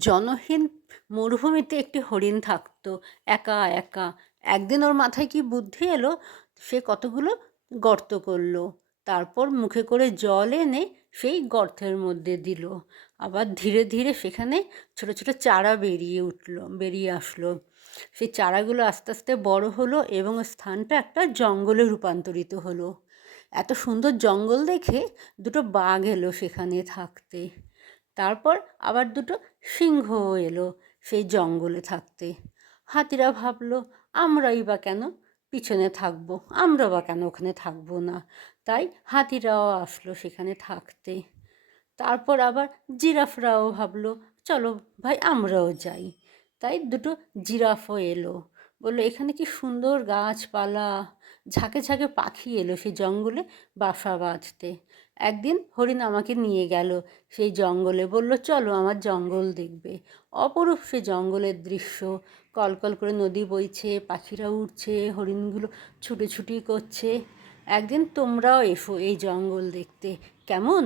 জনহীন মরুভূমিতে একটি হরিণ থাকতো একা একা। একদিন ওর মাথায় কি বুদ্ধি এলো, সে কতগুলো গর্ত করলো, তারপর মুখে করে জল এনে সেই গর্তের মধ্যে দিল। আবার ধীরে ধীরে সেখানে ছোট ছোট চারা বেরিয়ে আসলো। সেই চারাগুলো আস্তে আস্তে বড় হলো এবং স্থানটা একটা জঙ্গলে রূপান্তরিত হলো। এত সুন্দর জঙ্গল দেখে দুটো বাঘ এলো সেখানে থাকতে। তারপর আবার দুটো সিংহও এলো সেই জঙ্গলে থাকতে। হাতিরা ভাবলো, আমরাই বা কেন পিছনে থাকবো, আমরা বা কেন ওখানে থাকবো না। তাই হাতিরাও আসলো সেখানে থাকতে। তারপর আবার জিরাফরাও ভাবলো, চলো ভাই আমরাও যাই। তাই দুটো জিরাফও এলো, বললো এখানে কি সুন্দর গাছপালা, ঝাঁকে ঝাঁকে পাখি এলো সেই জঙ্গলে বাসা বাঁধতে। একদিন হরিণ আমাকে নিয়ে গেল সেই জঙ্গলে, বলল চলো আমার জঙ্গল দেখবে। অপরূপ সে জঙ্গলের দৃশ্য, কলকল করে নদী বইছে, পাখিরা উড়ছে, হরিণগুলো ছুটোছুটি করছে। একদিন তোমরাও এসো এই জঙ্গল দেখতে, কেমন?